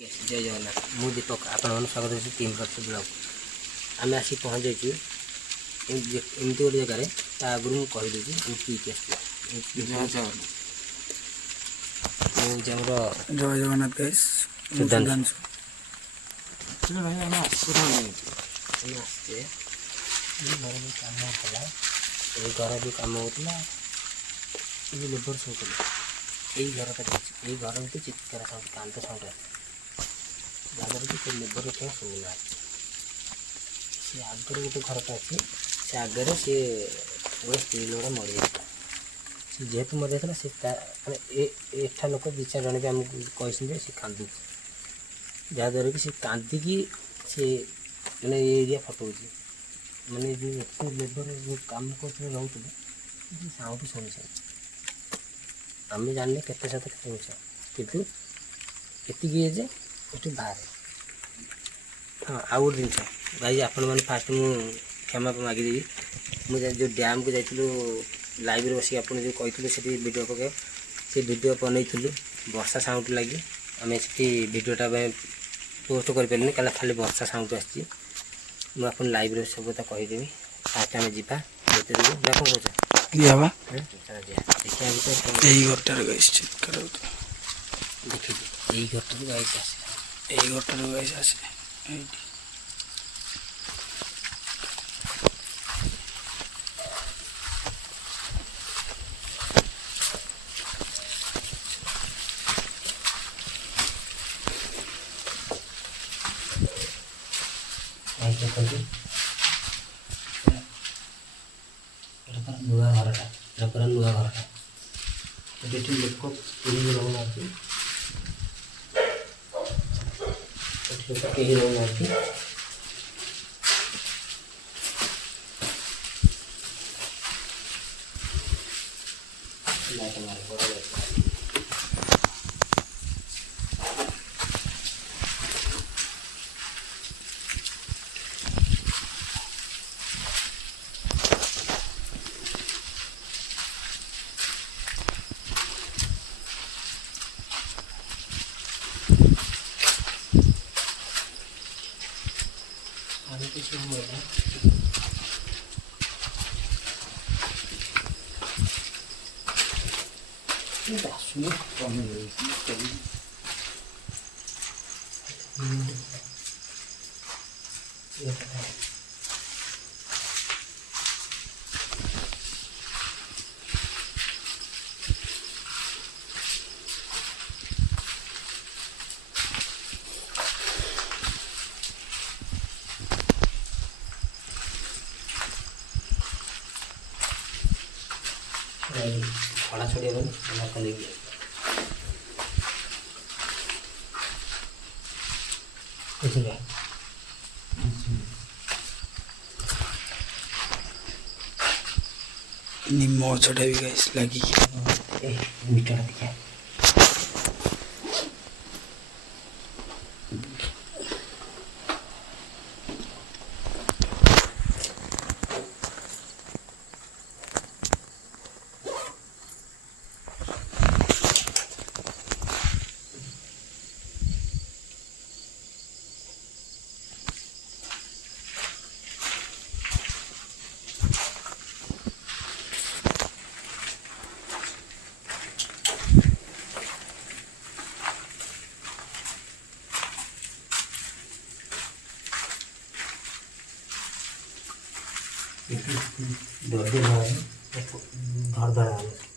जय जगन्नाथ मु दीपक आपण स्वागत है टीम फर्स्ट ब्लॉग आम आसी पहुँच जाइए एमती गोटे जगार आगुरी मुझे कहीदेवी आम पीक आमर जय जगन्नाथ गाइस सुधांशु घर भी कम होता ये लेबर सब यही घर का यही घर भी चित्कार साउंड कांत साउंड जहाँ कि लेबर क्या शुणुना सी आगे गोटे घरटा अच्छे से आगे सी गोटे स्त्री लोक मरी जाता सी जेहेतु मरी जाता से एठा लोक दि चार जन भी आमको कही सी कांदू जहाँद्वारा कि सी कांदिकी सी मैंने ये एरिया फटोच मैंने जो लेबर जो काम करते रोते साउंड शुणी आम जाने के सत के मिस कितु ये ये बाहर हाँ आउ गोटे जिन भाई आपण मैंने फास्ट मुझे क्षमा मागिदेवी मुझे जो डैम को जाइलु लाइव बस आप जो कही से वीडियो पके से वीडियो बनईलु वर्षा साउंड लगी आम से वीडियोटा पोस्ट करें कल खाली वर्षा साउंड आसी मुझे लाइव सब कहीदेवी फास्ट आम जा कौन कौन दिया बा देखिए यही घरटार गाइस चेक करो देखिए यही घरटा गाइस आसे यही घरटार गाइस आसे एठी नुआ घरटा पूरा नुआ घरटा ये लोक कहीं रोना लोक कहीं रोना खड़ा छोड़िया कल निम्म गछटा भी गाइस लगी मीटर देखिए धर धर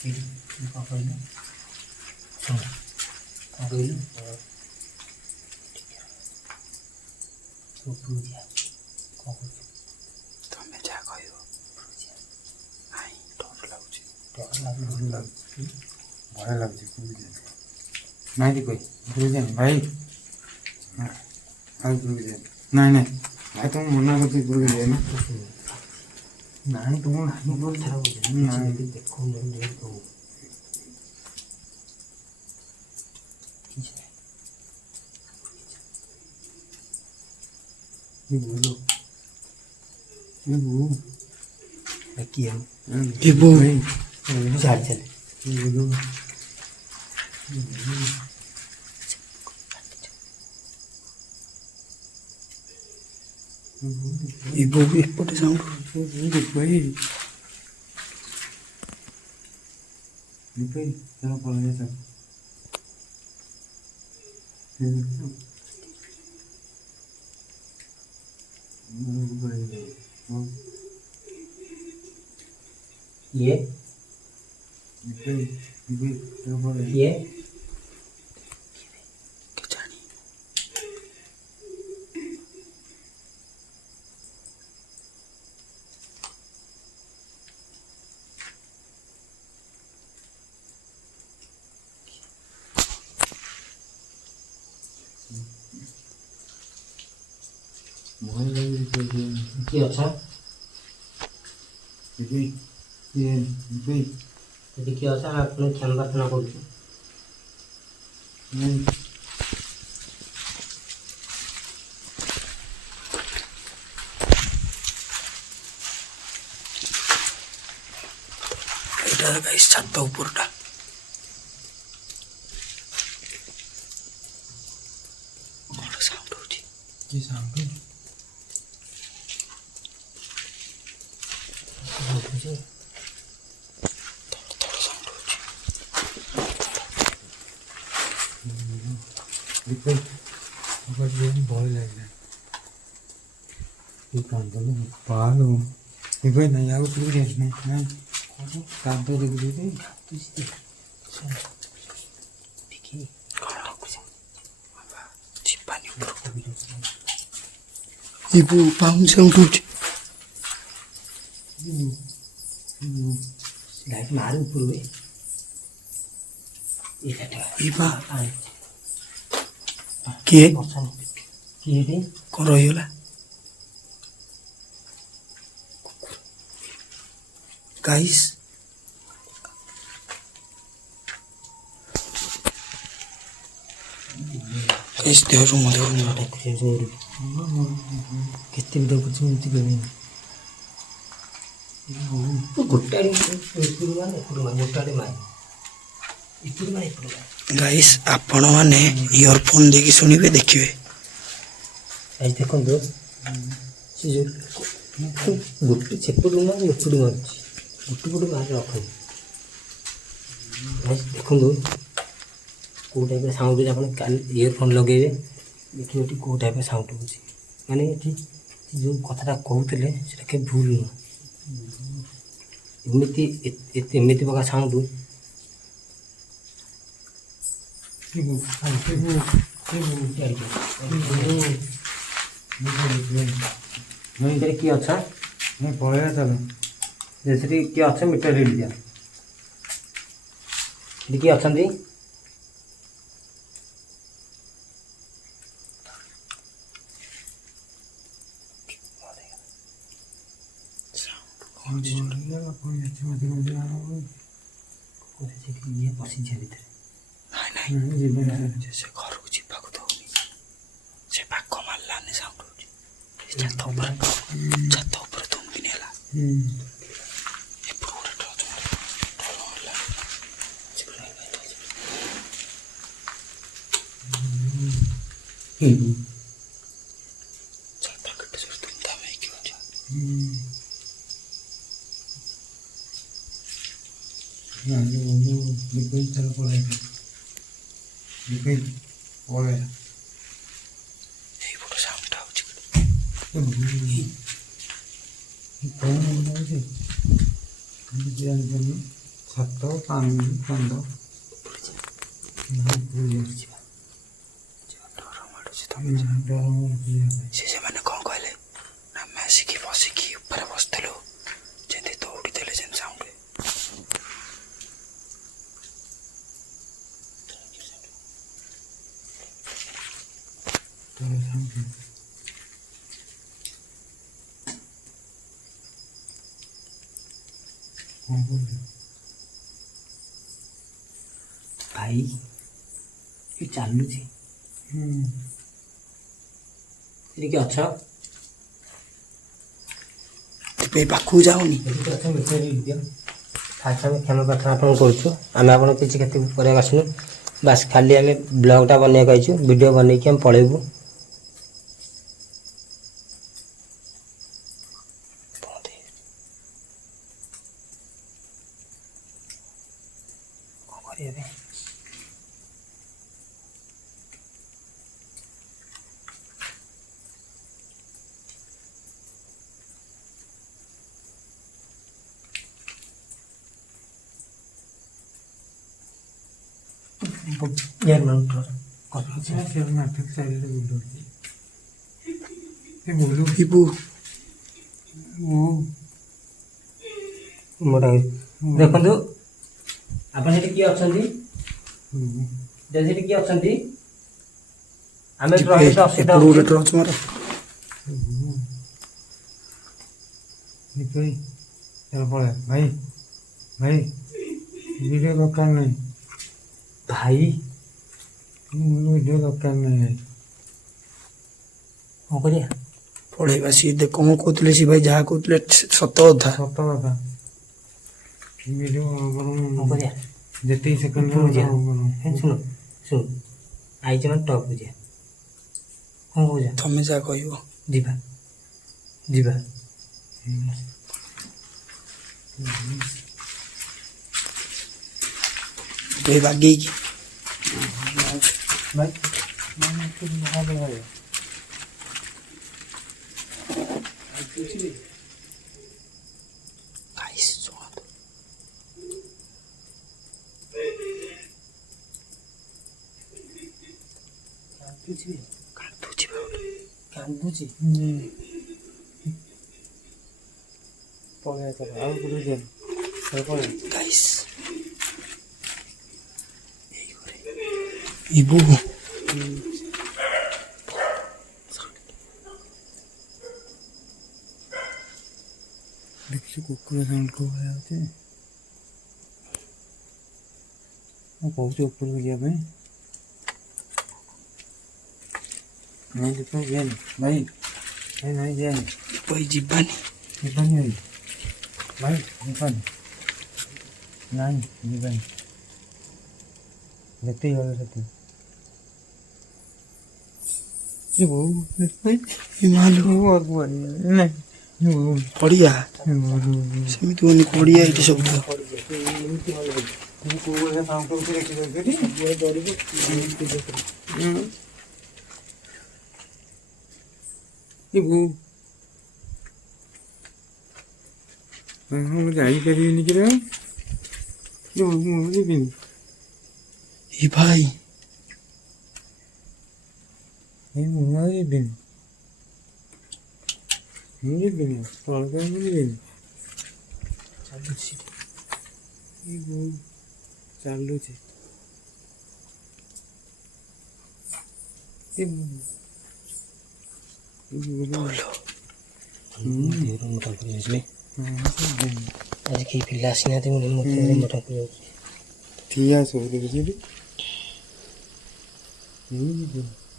ଏଇଠି କ'ଣ କହିଲୁ ଶୁଣ କ'ଣ କହିଲୁ ଉପରକୁ ଯିବା କ'ଣ କରୁଛୁ ତମେ ଯାହା କହିବ ନାଇଁ ଡର ଲାଗୁଛି ଡର ଲାଗୁଛି ଭୟ ଲାଗୁଛି ନାଇଁ ଟିକେ ଗୁରୁଜାନ ଭାଇ ଆଉ ଗୁରୁକୁ ଯାଏ ନାଇଁ ନାଇଁ ଭାଇ ତମ ମନା କରୁଛି ଗୁରୁକୁ ଯାଏ ନା ନାଇଁ ତମ ନାଇଁ ଦେଖୁ बोलो ये वो किया ଏ ବୋଉ झाड़ चले बोलो ଏ ବୋଉ ଏପଟେ ସାଉଣ୍ଡ भाई भाई चलो पढ़ने चल ये ये କେଜାଣି কি अच्छा भाई ଏଠି କିଏ ଅଛ ଆମେ ଆପଣ କ୍ଷମା ପ୍ରାର୍ଥନା କରୁଛୁ ଏଇଟା ଗାଇସ୍ ଛାତ ଉପରଟା ବଡ଼ ସାଉଣ୍ଡ ହଉଛି ये सामने भय लगे ये कांद पालो ये नहीं आओ तू नहीं कांद देखी ଦେଖି ଯିବାନି ଉପରକୁ ଏ ବୋଉ ପାଉନି ସାଉଣ୍ଡ ହଉଛି ଲାଇଟ୍ ମାରି ଉପରକୁ ଏ କାଟିବା ଏ ବା କିଏ କିଏ ଏଠି କ'ଣ ରହିଗଲା ଗାଇସ୍ ଗାଇସ୍ ଦେହରୁ ମଧ୍ୟ କେତେ ବି ଦେଖୁଛି ଏମିତି କରିବି ଗୋଟେ ଆଡ଼େ ଏପଟୁ ମାନେ ଏପଟୁ ମାନେ ଗୋଟେ ଆଡ଼େ ମାରେ ଏପଟୁ ମାନେ ଏପଟୁ ମାରେ ଗାଇସ୍ ଆପଣମାନେ ଇୟରଫୋନ୍ ଦେଇକି ଶୁଣିବେ ଦେଖିବେ ଆଜି ଦେଖନ୍ତୁ ସେ ଯେଉଁ ଗୋଟେ ସେପଟୁ ମାରେ ଏପଟୁ ମାରୁଛି ଗୋଟେ ପଟୁ ମାରି ରଖନ୍ତୁ ଆଜି ଦେଖନ୍ତୁ କେଉଁ ଟାଇପ୍ର ସାଉଣ୍ଡ ହେଉଛି ଆପଣ କାଲି ଇୟରଫୋନ୍ ଲଗେଇବେ ଦେଖିବେ ଏଠି କେଉଁ ଟାଇପ୍ର ସାଉଣ୍ଡ ହେଉଛି ମାନେ ଏଠି ଯେଉଁ କଥାଟା କହୁଥିଲେ ସେଟା କେବେ ଭୁଲ ନୁହଁ ଏମିତି ପ୍ରକାର ସାଉଣ୍ଡ ଏଥିରେ କିଏ ଅଛ मैं पढ़ा चलो ସେଠି କିଏ ଅଛ ମିଟର ରିଡ୍ ଦିଅ ସେଠି କିଏ ଅଛନ୍ତି ଇଏ ପଶିଯିବା ଭିତରେ ନାଇଁ ନାଇଁ ସେ ଘରକୁ ଯିବାକୁ ଦଉନି ସେ ପାଖ ମାରିଲାନି ସାଉଣ୍ଡ ହଉଛି ଛାତ ଉପରେ ଧୁମକିନି ହେଲା ଏପଟୁ ଗୋଟେ ଟର୍ଚ୍ଚ ମାରିଲା ଛାତ କେତେ ଜୋର ଧୁମଧାମ ହେଇକି ଅଛି चलो पढ़ा पढ़ा ଏଇ ଛାତ ପାଣି କାନ୍ଦ ସେମାନେ କ'ଣ କହିଲେ ନା ଆମେ ଆସିକି ବସିକି ଉପରେ ବସିଥିଲୁ ଯେମିତି ଦୌଡ଼ି ଦେଲେ ଯେମିତି ସାଉଣ୍ଡ ଭାଇ ଏ ଚାଲୁଛି ଏଠି କି ଅଛ ଏବେ ପାଖକୁ ଯାଉନି ଏଠି ଅଛ ମିଠେଇ ଦିଅ ଫାଷ୍ଟ ଆମେ କ୍ଷମା ପ୍ରାର୍ଥନା ଆପଣ କରୁଛୁ ଆମେ ଆପଣଙ୍କୁ କିଛି କ୍ଷତି କରିବାକୁ ଆସିନୁ ବାସ୍ ଖାଲି ଆମେ ବ୍ଲଗ୍ଟା ବନେଇବାକୁ ଆଇଛୁ ଭିଡ଼ିଓ ବନେଇକି ଆମେ ପଳେଇବୁ କ'ଣ କରିବା ଦେଖନ୍ତୁ ଆପଣ ସେଠି କିଏ ଅଛନ୍ତି ଯଦି ସେଠି କିଏ ଅଛନ୍ତି ଆମେ ଅସୁବିଧା ଗୋଟେ ଟର୍ଚ୍ଚ ମାର ପଳେଆ ଭାଇ ଭାଇ ଭିଡ଼ିଓ ଦରକାର ନାହିଁ ଭାଇ ଭିଡ଼ିଓ ଦରକାର ନାହିଁ କ'ଣ କରିବା ପଳେଇବା ସିଏ କ'ଣ କହୁଥିଲେ ସେ ଭାଇ ଯାହା କହୁଥିଲେ ସତ କଥା ସତ କଥା ଭିଡ଼ିଓ କ'ଣ କରିବା ଯେତିକି ସେକେଣ୍ଡ ଶୁଣ ଶୁଣ ଆଇଛ ମାନେ ଟପ୍କୁ ଯିବା କ'ଣ କହୁଛ ତମେ ଯାହା କହିବ ଯିବା ଯିବା ଭାଇ ବାଗେଇକି ଭାଇ ଶୁଣନ୍ତୁ କାନ୍ଦୁଛି ପଳେଆ ଚାଲ ଆଉ ଗୋଟେ ପଳେଆ ଗାଇସ୍ ଇବୁ ଦେଖିଛୁ କୁକୁର ସାଉଣ୍ଡ କୋଉ ଭଳିଆ ହେଉଛି ମୁଁ କହୁଛି ଉପରକୁ ଯିବା ପାଇଁ ନାଇଁ ଯିବା ଯିବାନି ଭାଇ ଭାଇ ନାଇଁ ଯିବାନି ଭାଇ ଯିବାନି ଯିବାନି ଭାଇ ଭାଇ ଯିବାନି ନାଇଁ ଯିବାନି ଯେତିକି ଗଲେ ସେତିକି ପଡ଼ିଆ ସେମିତି ହୁଅନି ପଡ଼ିଆ ଏଇଠି ସବୁ ମୁଁ ଯାଇପାରିବିନି କିରେ ମୁଁ ଯିବିନି ଏ ଭାଇ ମୁଁ ଆଉ ଯିବିନି ମୁଁ ଯିବିନି ତଳକୁ ମୁଁ ଯିବିନି ଚାଲୁଛି ଚାଲୁଛି ଆଜି କେହି ପିଲା ଆସିନାହାନ୍ତି ମୁଁ ମଠକୁ ଯାଉଛି ଠିଆ ସବୁ ଦେଖିଛି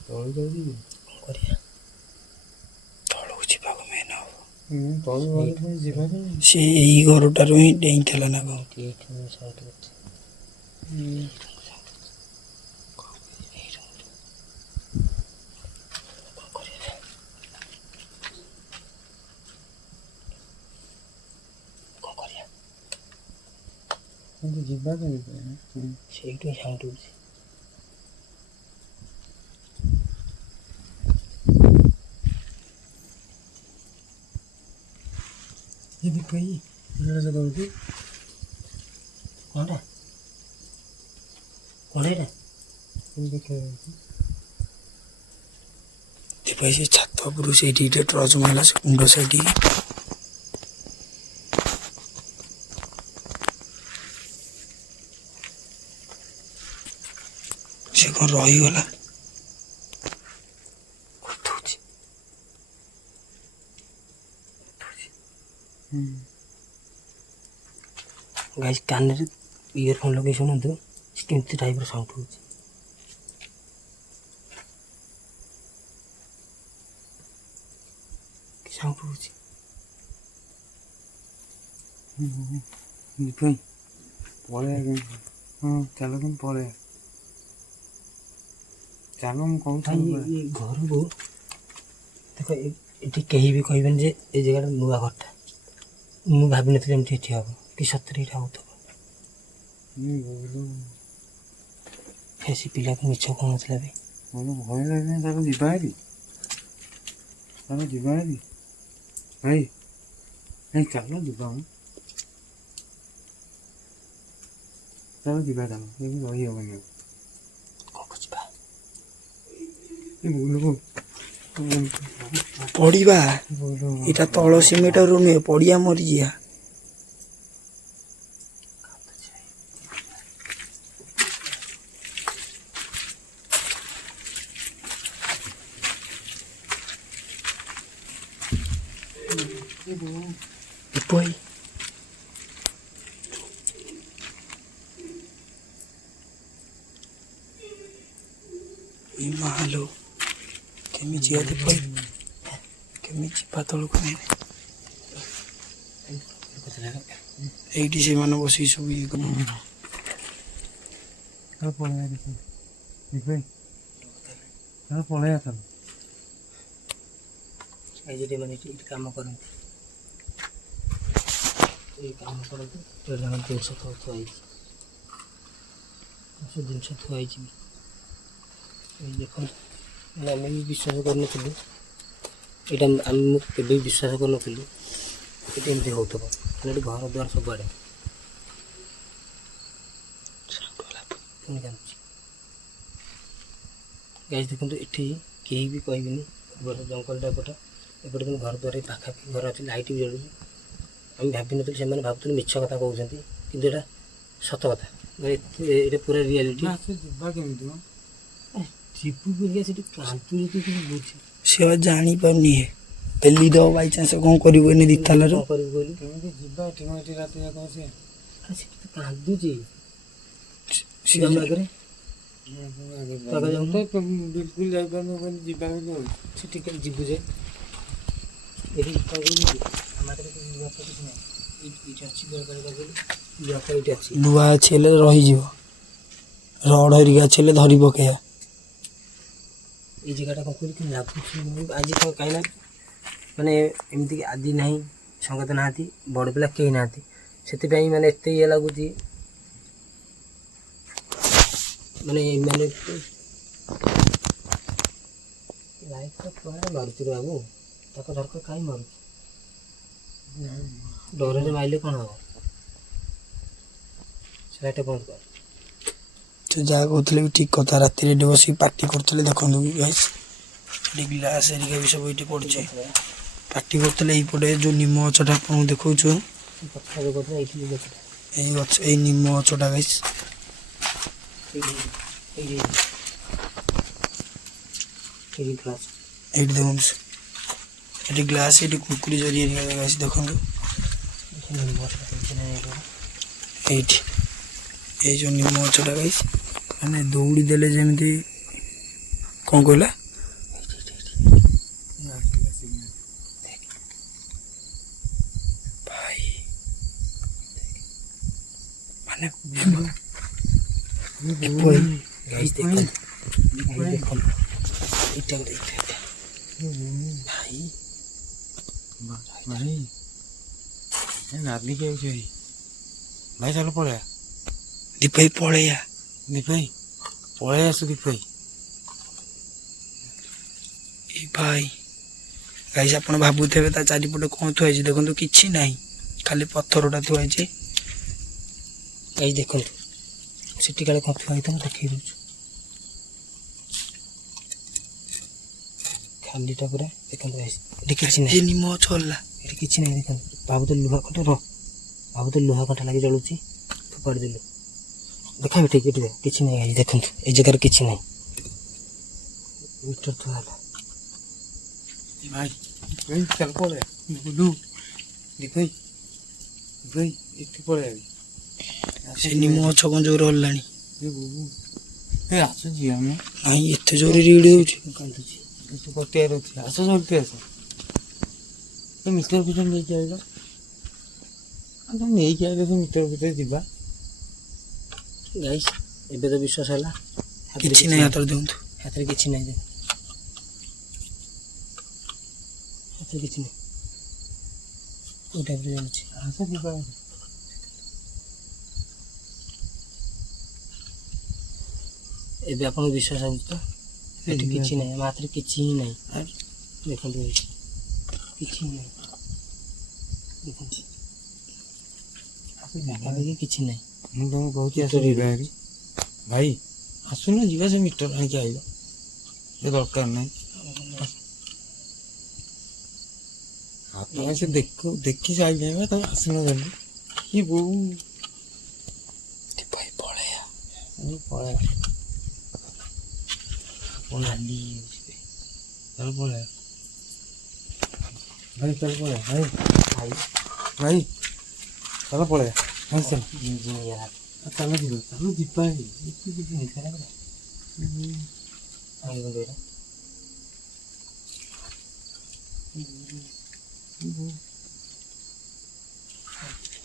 ତଳକୁ ଯିବି କ'ଣ କରିବା ତଳକୁ ଯିବାକୁ ମେନ୍ ହବ ତଳକୁ ଯିବା ସେ ଏଇ ଘରଟାରୁ ହିଁ ଡେଇଁଥିଲା ନା କ'ଣ କିନ୍ତୁ ଯିବା କେମିତି ସେଇଠୁ ସାଉଣ୍ଡ ହେଉଛି ये दीप भाई इधर से दौड़ के କ'ଣଟା କଢ଼େଇଟା तुम देखे ଦୀପ ଭାଇ ସେ ଛାତ ଉପରୁ ସେଇଠି ଟିକେ ଟର୍ଚ୍ଚ ମାରିଲା ସେ କୁଣ୍ଡ ସାଇଡ୍ ସେ କ'ଣ ରହିଗଲା ଉଠୁଛି ଗାଇସ୍ କାନରେ ଇୟରଫୋନ୍ ଲଗେଇ ଶୁଣନ୍ତୁ ସେ କେମିତି ଟାଇପ୍ର ସାଉଣ୍ଡ ହେଉଛି କି ସାଉଣ୍ଡ ହେଉଛି दीप भाई पड़े हाँ चलो तुम पड़े चलो ମୁଁ ଭାଇ କହୁଥିଲି ଏ ଘରକୁ ଦେଖ ଏଠି କେହି ବି କହିବେନି ଯେ ଏ ଜାଗାଟା ନୂଆ ଘରଟା ମୁଁ ଭାବିନଥିଲି ଏମିତି ଏଠି ହେବ କି ସତରେ ଏଇଟା ହେଉଥିବ ସେ ପିଲାକୁ ମିଛ କହୁନଥିଲା ଭାଇ ମୋତେ ଭୟ ଲାଗିଲାନି ତାକୁ ଯିବା ହେରି ଭାଇ ଭାଇ ଚାଲ ଯିବା ମ ଚାଲ ଯିବା ଚାଲ ଏଠି ରହିହେବନି ଆଉ କ'ଣ ବୁଝିବା ଏ ବୁଲୁ ପଡ଼ିବା ଏଇଟା ତଳ ସିମେଣ୍ଟରୁ ନୁହେଁ ପଡ଼ିଆ ମରିଯିବା ଦୀପ ଭାଇ ଏ ମାଲୋ କେମିତି ଯିବା ଦୀପ ଭାଇ କେମିତି ଯିବା ତଳକୁ ଏଇଠି ସେମାନେ ବସିକି ସବୁ ଇଏ କର ଚାଲ ପଳେଇବା ଦୀପ ଭାଇ ଚାଲ ପଳେଇବା ଚାଲ এই যে মানে ଏଠି କାମ କରନ୍ତି ଏଇ କାମ କରନ୍ତି ଏଠି ଆମର ଜିନିଷ ଥୁଆ ହେଇଛି ସେ ଜିନିଷ ଥୁଆ ହେଇଛି ଏଇ ଦେଖନ୍ତୁ ଆମେ ବି ବିଶ୍ୱାସ କରୁନଥିଲୁ ଏଇଟା ଆମେ କେବେ ବି ବିଶ୍ୱାସ କରୁନଥିଲୁ ଏଠି ଏମିତି ହେଉଥିବ ଏଠି ଘର ଦ୍ୱାର ସବୁଆଡ଼େ ପୁଣି ଜାଣୁଛି ଗାଈ ଦେଖନ୍ତୁ ଏଠି କେହି ବି କହିବେନି ଏପଟେ ଜଙ୍ଗଲଟା ଏପଟେ ଏପଟେ କିନ୍ତୁ ଘର ଦ୍ୱାର ପାଖାପାଖି ଘର ଅଛି ଲାଇଟ୍ ବି ଜଳୁଛି ଆମେ ଭାବିନଥିଲୁ ସେମାନେ ଭାବୁଥିଲୁ ମିଛ କଥା କହୁଛନ୍ତି କିନ୍ତୁ ଏଇଟା ସତ କଥା ଏଇଟା ପୁରା ରିଆଲିଟି ଯିବା କେମିତି ମ ଯିବୁ ବୋଲିକା ସେଠି କାନ୍ତୁଛି ତୁ କିଛି ବୁଝି ସେ ଆଉ ଜାଣିପାରୁନି ପେଲି ଦେବ ବାଇଚାନ୍ସ କ'ଣ କରିବୁ ଏନେ ଦୁଇ ତାଲାରୁ କ'ଣ କରିବୁ କହିଲୁ କେମିତି ଯିବା ଏଠି ରାତି ଯାକ ସେ ସେଠି ତ କାନ୍ଦୁଛି ସେ ଆଗରେ ବିଲକୁଲ ଯାଇପାରୁନୁ ଯିବା ବୋଲି ସେ ଟିକେ ଯିବୁ ଯେ ଏଠି ଏଇଠି ଅଛି ଲୁହା ଅଛି ହେଲେ ରହିଯିବ ରଡ଼ ହେରିକା ଅଛି ହେଲେ ଧରି ପକେଇବା ଏଇ ଜାଗାଟା କ'ଣ କହିଲି କେମିତି ଲାଗୁଛି ଆଜି କ'ଣ କାହିଁକି ନା ମାନେ ଏମିତିକି ଆଜି ନାହିଁ ସଙ୍ଗାତ ନାହାନ୍ତି ବଡ଼ ପିଲା କେହି ନାହାନ୍ତି ସେଥିପାଇଁ ମାନେ ଏତେ ଇଏ ଲାଗୁଛି ମାନେ ଲାଇଟ୍ଟା କୁଆଡ଼େ ମାରୁଛି ରେ ବାବୁ ତାକୁ ଧରକ କାହିଁ ମାରୁଛି ଡରରେ ମାରିଲେ କ'ଣ ହେବ ସେ ଲାଇଟ୍ଟା ବନ୍ଦ କର ସେ ଯାହା କହୁଥିଲେ ବି ଠିକ୍ କଥା ରାତିରେ ଏଠି ବସିକି ପାର୍ଟି କରୁଥିଲେ ଦେଖନ୍ତୁ ଗାଇସ୍ ଏଠି ଗ୍ଲାସ୍ ହେରିକା ବି ସବୁ ଏଠି ପଡ଼ିଛି ପାର୍ଟି କରୁଥିଲେ ଏଇପଟେ ଯେଉଁ ନିମ ଗଛଟା ଆପଣଙ୍କୁ ଦେଖାଉଛୁ ଏଇ ଗଛ ଏଇ ନିମ ଗଛଟା ଗାଇସ୍ ଏଇଠି ଦେଖନ୍ତୁ ଏଠି ଗ୍ଲାସ୍ ଏଠି କୁରକୁରି ଜରି ହେରିକା ଗାଇସ୍ ଦେଖନ୍ତୁ ଏଇଠି ଏଇ ଯେଉଁ ନିମ ଗଛଟା ଗାଇସ୍ ମାନେ ଦୌଡ଼ି ଦେଲେ ଯେମିତି କ'ଣ କହିଲା ଭାଇ ମାନେ ଗାଇସ୍ ଦେଖନ୍ତୁ ଏଇଟା ଭାଇ ଭାଇ ନାଲି କି ଆଉଛି ଭାଇ ଭାଇ ଚାଲ ପଳେଇବା ଦୀପ ଭାଇ ପଳେଇବା ଦୀପ ଭାଇ ପଳେଇ ଆସୁ ଦୀପ ଭାଇ ଏ ଭାଇ ଗାଇସ୍ ଆପଣ ଭାବୁଥିବେ ତା ଚାରିପଟେ କ'ଣ ଥୁଆ ହେଇଛି ଦେଖନ୍ତୁ କିଛି ନାହିଁ ଖାଲି ପଥରଟା ଥୁଆ ହେଇଛି। ଏଇ ଦେଖନ୍ତୁ ସେଠି କାଳେ କ'ଣ ଥୁଆ ହେଇଥିବ ଦେଖେଇ ଦେଉଛୁ। ଖାଲିଟା ପୁରା ଦେଖନ୍ତୁ ଭାଇ, ଏଠି କିଛି ନାହିଁ। ଏ ନିମ ଗଛ ହେଲା, ଏଠି କିଛି ନାହିଁ ଦେଖନ୍ତୁ। ଭାବୁଥିଲି ଲୁହା କଣ୍ଟା ଭାବୁଥିଲି ଲୁହା କଣ୍ଟା ଲାଗି ଜଳୁଛି, ଫୋପାଡ଼ି ଦେଲୁ। ଦେଖାବି ଠିକ୍ ଏଠି କିଛି ନାହିଁ ଭାଇ, ଦେଖନ୍ତୁ ଏଇ ଜାଗାରେ କିଛି ନାହିଁ। ମିଟର ଥୁଆ ହେଲା ଭାଇ ଭାଇ ଚାଲ ପଳେଆ ବୁଲୁ ଭାଇ ଭାଇ ଏଠି ପଳେଆ ସେ ନିମ ଗଛ କ'ଣ ଜୋର ହଲାଣି। ଏ ଆସୁଛି ଆମେ ନାଇଁ ଏତେ ଜୋରରେ ରିଡ୍ ହେଉଛି। କାନ୍ଦୁଛି। ଏଠି ପଟିଆରେ ଅଛି, ଆସ ଜଲ୍ଦି ଆସ। ଏ ମିଟର ଭିତରେ ନେଇକି ଆଇଲ, ତମେ ନେଇକି ଆଇଲେ ସେ ମିଟର ଭିତରେ ଯିବା। ଗାଇସ୍ ଏବେ ତ ବିଶ୍ୱାସ ହେଲା। କିଛି ନାହିଁ ହାତରେ ଦିଅନ୍ତୁ। ହାତରେ କିଛି ନାହିଁ, ଦେଖ ହାତରେ କିଛି ନାହିଁ। କୋଉ ଟାଇପ୍ର ଯାଉଛି। ଆସ ଯିବା। ଏବେ ଆପଣଙ୍କୁ ବିଶ୍ୱାସ ହେଉଛି ତ? ଏଠି କିଛି ନାହିଁ, ଆମ ହାତରେ କିଛି ହିଁ ନାହିଁ। ଦେଖନ୍ତୁ ଭାଇ କିଛି ହିଁ ନାହିଁ, ଦେଖନ୍ତୁ ପାଖାପାଖି କିଛି ନାହିଁ। ମୁଁ ତମକୁ କହୁଛି ଆସ ଯିବା ହେରି। ଭାଇ ଆସୁନ ଯିବା, ସେ ମିଟର ଆଣିକି ଆଇଲ, ଏ ଦରକାର ନାହିଁ। ତମେ ସେ ଦେଖି ସାରିଲେ ତମେ ଆସୁନ ଜଲ୍ଦି। କି ବୋଉ ଭାଇ ପଳେୟା ପଳେଆ ନାଲି ଚାଲ ପଳେଆ ଭାଇ, ଚାଲ ପଳେଆ ଭାଇ ଭାଇ ଭାଇ ଚାଲ ପଳେଆ ଭାଇ ଚାଲ ଇଞ୍ଜିନିୟର ଚାଲ ଯିବା, ଚାଲ ଯିବା ହେରି।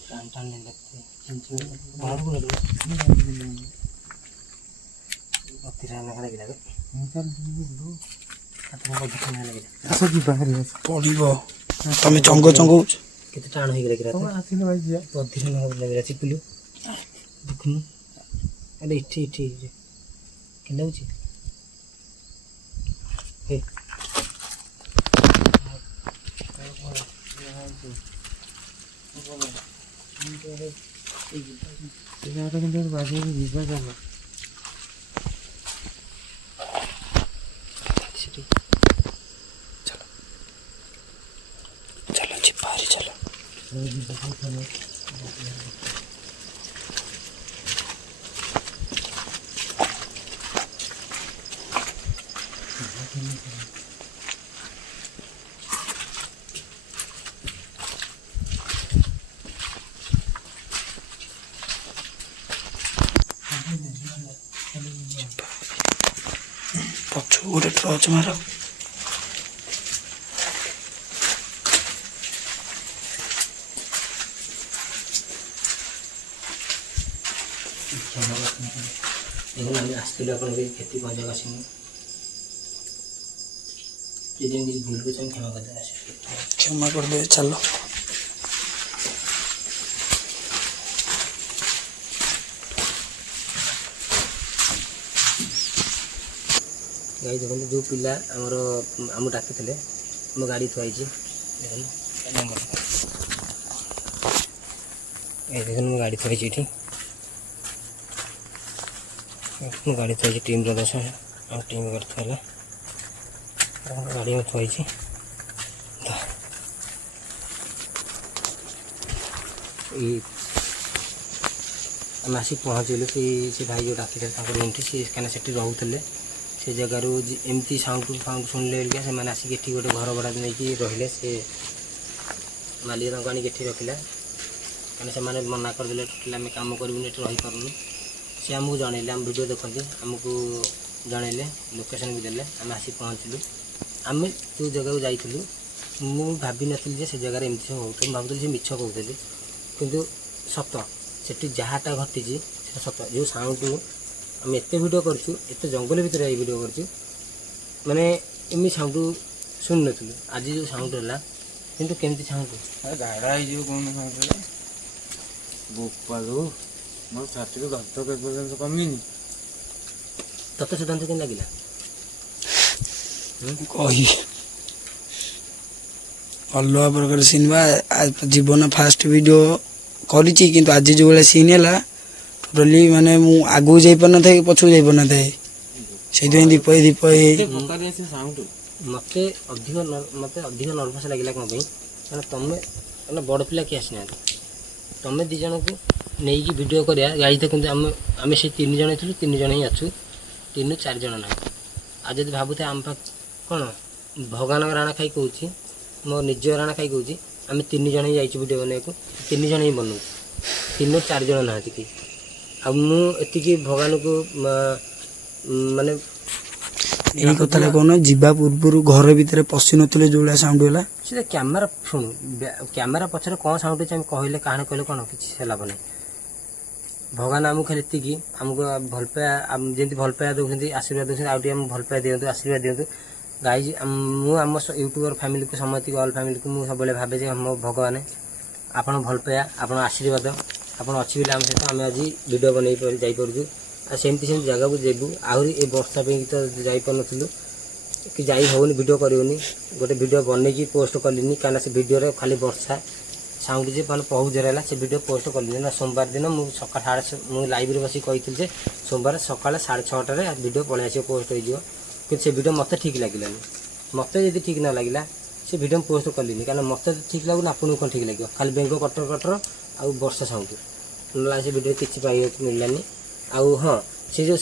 টান টান লাগছে বাড়বো না অতি রান্না লাগি লাগে ଆସ ଯିବା ହେରି। ପଡ଼ିବ ତମେ ଚଙ୍ଗ ଚଙ୍ଗ ହଉଛ। କେତେ ଟାଣ ହେଇଗଲା କି ରାତ ଆସିଲେ ଭାଇ ଯିବା। ଅଧୀର ଲାଗିଲା ଚିପୁଲୁ ଦେଖୁନୁ। ଆରେ ଏଠି ଏଠି କେମିତି ଲାଗୁଛି? ହେ କିନ୍ତୁ ବାଜିକି ଯିବା ଚାଲ। ସେଠି ଚାଲ ଯିବା ହେରି ଚାଲ। ପଛକୁ ଗୋଟେ ଟର୍ଚ୍ଚ ମାର। দেখুন আমি আসছিল আপনাকে ক্ষতি পৌঁছাক আসেনি যদি আমি কিছু ভুল করছি আমি ক্ষমা করতে আসি କ୍ଷମା କରିଦେବେ ଚାଲ। ଗାଈ ଦେଖନ୍ତୁ ଯେଉଁ ପିଲା ଆମକୁ ଡାକିଥିଲେ ଆମ ଗାଡ଼ି ଥୁଆ ହେଇଛି ଦେଖନ୍ତୁ। এই দেখুন ମୋ ଗାଡ଼ି ଥୁଆ ହେଇଛି ଏଠି। ମୋ ଗାଡ଼ି ଥୁଆ ହେଇଛି ଟିମ୍ର ଦଶ ଆମ ଟିମ୍ ଗାଡ଼ି ଥୁଆ ହେଲା। ଗାଡ଼ି ଥୁଆ ହେଇଛି। ଏଇ ଆମେ ଆସିକି ପହଞ୍ଚିଲୁ ସେ ଭାଇ ଯେଉଁ ଡାକିଥିଲେ ତାଙ୍କ ରୁମ୍ଠି ସେ କାହିଁକିନା ସେଠି ରହୁଥିଲେ। ସେ ଜାଗାରୁ ଏମିତି ସାଉଣ୍ଡ ଶୁଣିଲେ ବୋଲିକା ସେମାନେ ଆସିକି ଏଠି ଗୋଟେ ଘର ଭଡ଼ା ନେଇକି ରହିଲେ। ସେ ମାଲିକ ତାଙ୍କୁ ଆଣିକି ଏଠି ରଖିଲା କାହିଁକିନା ସେମାନେ ମନା କରିଦେଲେ ଟୋଟାଲି ଆମେ କାମ କରିବୁନି ଏଠି ରହିପାରୁନୁ। ସେ ଆମକୁ ଜଣେଇଲେ, ଆମ ଭିଡ଼ିଓ ଦେଖନ୍ତି ଆମକୁ ଜଣେଇଲେ, ଲୋକେସନ୍ ବି ଦେଲେ। ଆମେ ଆସିକି ପହଞ୍ଚିଲୁ। ଆମେ ଯେଉଁ ଜାଗାକୁ ଯାଇଥିଲୁ ମୁଁ ଭାବିନଥିଲି ଯେ ସେ ଜାଗାରେ ଏମିତି ସବୁ ହେଉଥିବ। ମୁଁ ଭାବୁଥିଲି ସେ ମିଛ କହୁଥିଲି, କିନ୍ତୁ ସତ ସେଠି ଯାହାଟା ଘଟିଛି ସେଟା ସତ। ଯେଉଁ ସାଉଣ୍ଡ ଆମେ ଏତେ ଭିଡ଼ିଓ କରିଛୁ, ଏତେ ଜଙ୍ଗଲ ଭିତରେ ଏଇ ଭିଡ଼ିଓ କରିଛୁ, ମାନେ ଏମିତି ସାଉଣ୍ଡ ଶୁଣିନଥିଲୁ। ଆଜି ଯେଉଁ ସାଉଣ୍ଡ ହେଲା କିନ୍ତୁ କେମିତି ସାଉଣ୍ଡ ଝାଡ଼ା ହେଇଯିବ କହୁନ ସାଙ୍ଗରେ। ବୋପାଲୁ ମୋ ଛାତିରୁ ରକ୍ତ ପର୍ଯ୍ୟନ୍ତ କମିନି। ତତେ ସେ ଦାନ୍ତ କେମିତି ଲାଗିଲା? କହିବି ଅଲଗା ପ୍ରକାର ସିନ୍ ବା ଜୀବନ ଫାଷ୍ଟ ଭିଡ଼ିଓ କରିଛି, କିନ୍ତୁ ଆଜି ଯେଉଁଭଳିଆ ସିନ୍ ହେଲା ଟୋଟାଲି ମାନେ ମୁଁ ଆଗକୁ ଯାଇପାରିନଥାଏ କି ପଛକୁ ଯାଇପାରିନଥାଏ। ସେଇଥିପାଇଁ ଦୀପ ମୋତେ ଅଧିକ ନର୍ଭସ୍ ଲାଗିଲା କ'ଣ ପାଇଁ, କାରଣ ତମେ ମାନେ ବଡ଼ ପିଲା କିଏ ଆସିନାହାନ୍ତି, ତମେ 2 ଜଣଙ୍କୁ ନେଇକି ଭିଡ଼ିଓ କରିବା ଗାଈ ତ, କିନ୍ତୁ ଆମେ ସେଇ 3 ଜଣ ଥିଲୁ, 3 ଜଣ ହିଁ ଅଛୁ, 3 4 ଜଣ ନାହିଁ। ଆଉ ଯଦି ଭାବୁଥାଏ ଆମ ପାଖ କ'ଣ ଭଗବାନଙ୍କ ରାଣା ଖାଇ କହୁଛି, ମୋ ନିଜ ରାଣା ଖାଇ କହୁଛି, ଆମେ 3 ଜଣ ହିଁ ଯାଇଛୁ ଭିଡ଼ିଓ ବନେଇବାକୁ, 3 ଜଣ ହିଁ ବନଉଛୁ, 3 4 ଜଣ ନାହାନ୍ତି କି। ଆଉ ମୁଁ ଏତିକି ଭଗବାନଙ୍କୁ ମାନେ ଏଇ କଥାଟା କହୁନ, ଯିବା ପୂର୍ବରୁ ଘର ଭିତରେ ପଶି ନଥିଲେ ଯେଉଁଭଳିଆ ସାଉଣ୍ଡ ହେଲା। ସେଟା କ୍ୟାମେରା ଶୁଣୁ, କ୍ୟାମେରା ପଛରେ କ'ଣ ସାଉଣ୍ଡ ହେଉଛି ଆମେ କହିଲେ କାହାଣୀ କହିଲେ କ'ଣ କିଛି ସେ ଲାଭ ନାହିଁ। ଭଗବାନ ଆମକୁ ଖାଲି ଏତିକି ଆମକୁ ଭଲ ପାଇବା, ଯେମିତି ଭଲ ପାଇବା ଦେଉଛନ୍ତି, ଆଶୀର୍ବାଦ ଦେଉଛନ୍ତି, ଆଉ ଟିକେ ଆମକୁ ଭଲ ପାଇବା ଦିଅନ୍ତୁ, ଆଶୀର୍ବାଦ ଦିଅନ୍ତୁ। ଗାଇଜ ମୁଁ ଆମ ୟୁଟ୍ୟୁବର ଫ୍ୟାମିଲିକୁ, ସମସ୍ତଙ୍କୁ ଅଲ୍ ଫ୍ୟାମିଲିକୁ ମୁଁ ସବୁବେଳେ ଭାବେ ଯେ ମୋ ଭଗବାନ ଆପଣ ଭଲ ପାଇବା, ଆପଣ ଆଶୀର୍ବାଦ ଆପଣ ଅଛି ବୋଲି ଆମ ସହିତ ଆମେ ଆଜି ଭିଡ଼ିଓ ବନେଇ ଯାଇପାରୁଛୁ। ଆଉ ସେମିତି ଜାଗାକୁ ଯିବୁ, ଆହୁରି ଏ ବର୍ଷା ପାଇଁ ତ ଯାଇପାରୁନଥିଲୁ କି ଯାଇ ହେଉନି, ଭିଡ଼ିଓ କରିବୁନି। ଗୋଟେ ଭିଡ଼ିଓ ବନେଇକି ପୋଷ୍ଟ କଲିନି, କାହିଁକିନା ସେ ଭିଡ଼ିଓରେ ଖାଲି ବର୍ଷା ସାଉଣ୍ଡ ଯେ ମାନେ ବହୁତ ଜୋର ହେଲା, ସେ ଭିଡ଼ିଓ ପୋଷ୍ଟ କଲିନି ନା। ସୋମବାର ଦିନ ମୁଁ ମୁଁ ଲାଇଭରେ ବସିକି କହିଥିଲି ଯେ ସୋମବାର ସକାଳେ 6:30ରେ ଭିଡ଼ିଓ ପଳେଇ ଆସିବ, ପୋଷ୍ଟ ହୋଇଯିବ। କିନ୍ତୁ ସେ ଭିଡ଼ିଓ ମୋତେ ଠିକ୍ ଲାଗିଲାନି। ମୋତେ ଯଦି ଠିକ୍ ନ ଲାଗିଲା ସେ ଭିଡ଼ିଓ ମୁଁ ପୋଷ୍ଟ କଲିନି, କାରଣ ମୋତେ ଠିକ୍ ଲାଗୁନି, ଆପଣଙ୍କୁ କ'ଣ ଠିକ୍ ଲାଗିବ? ଖାଲି ବେଙ୍ଗ କଟର କଟର ଆଉ ବର୍ଷା ସାଉଣ୍ଡ, ନହେଲେ ସେ ଭିଡ଼ିଓ କିଛି ପାଇବାକୁ ମିଳିଲାନି। ଆଉ ହଁ, ସେ ଯେଉଁ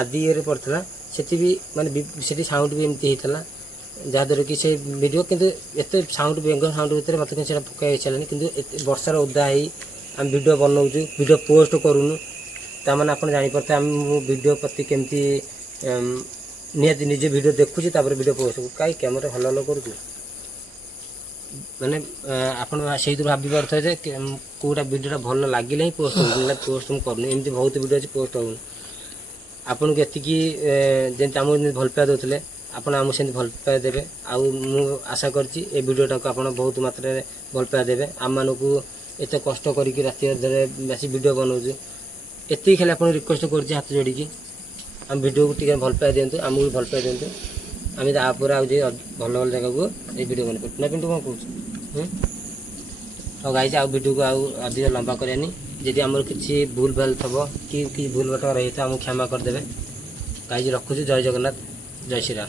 ଆଦି ଇଏରେ ପଡ଼ିଥିଲା ସେଠି ବି ମାନେ ସେଠି ସାଉଣ୍ଡ ବି ଏମିତି ହେଇଥିଲା, ଯାହାଦ୍ୱାରା କି ସେ ଭିଡ଼ିଓ କିନ୍ତୁ ଏତେ ସାଉଣ୍ଡ ବେଙ୍ଗ ସାଉଣ୍ଡ ଭିତରେ ମୋତେ କିନ୍ତୁ ସେଇଟା ପକାଇ ହେଇସାରିଲାନି। କିନ୍ତୁ ଏତେ ବର୍ଷାର ଓଦା ହେଇ ଆମେ ଭିଡ଼ିଓ ବନାଉଛୁ, ଭିଡ଼ିଓ ପୋଷ୍ଟ କରୁନୁ, ତାମାନେ ଆପଣ ଜାଣିପାରୁଥିବେ ମୁଁ ଭିଡ଼ିଓ ପ୍ରତି କେମିତି ନିହାତି ନିଜେ ଭିଡ଼ିଓ ଦେଖୁଛି, ତାପରେ ଭିଡ଼ିଓ ପୋଷ୍ଟ କରୁଛୁ। କାହିଁ କ୍ୟାମେରା ଭଲ କରୁଛୁ ମାନେ ଆପଣ ସେଇଥିରୁ ଭାବିପାରୁଥିବେ ଯେ କେଉଁଟା ଭିଡ଼ିଓଟା ଭଲ ଲାଗିଲେ ହିଁ ପୋଷ୍ଟ କରୁଛୁ, ନହେଲେ ପୋଷ୍ଟ ମୁଁ କରୁନି। ଏମିତି ବହୁତ ଭିଡ଼ିଓ ଅଛି ପୋଷ୍ଟ ହେଉନି। ଆପଣଙ୍କୁ ଏତିକି ଯେମିତି ଆମକୁ ଯେମିତି ଭଲ ପାଇବା ଦେଉଥିଲେ, ଆପଣ ଆମକୁ ସେମିତି ଭଲ ପାଇବା ଦେବେ। ଆଉ ମୁଁ ଆଶା କରିଛି ଏ ଭିଡ଼ିଓଟାକୁ ଆପଣ ବହୁତ ମାତ୍ରାରେ ଭଲ ପାଇବା ଦେବେ। ଆମମାନଙ୍କୁ ଏତେ କଷ୍ଟ କରିକି ରାତି ଅଧରେ ବେଶୀ ଭିଡ଼ିଓ ବନାଉଛୁ, ଏତିକି ଖାଲି ଆପଣଙ୍କୁ ରିକ୍ୱେଷ୍ଟ କରୁଛି ହାତ ଯୋଡ଼ିକି, ଆମ ଭିଡ଼ିଓକୁ ଟିକେ ଭଲ ପାଇବା ଦିଅନ୍ତୁ, ଆମକୁ ବି ଭଲ ପାଇବା ଦିଅନ୍ତୁ। ଆମେ ତାପରେ ଆଉ ଯେ ଭଲ ଭଲ ଜାଗାକୁ ଏଇ ଭିଡ଼ିଓ ବନେଇ ପାରୁଛୁ ନା। କିନ୍ତୁ କ'ଣ କହୁଛୁ ହଉ ଗାଇଜ, ଆଉ ଭିଡ଼ିଓକୁ ଆଉ ଅଧିକ ଲମ୍ବା କରିବାନି। ଯଦି ଆମର କିଛି ଭୁଲ ଭାଲ ଥିବ କି ଭୁଲ ବାଟ ରହିଥିବ ଆମକୁ କ୍ଷମା କରିଦେବେ। ଗାଇଜ ରଖୁଛୁ। ଜୟ ଜଗନ୍ନାଥ, ଜୟ ଶ୍ରୀରାମ।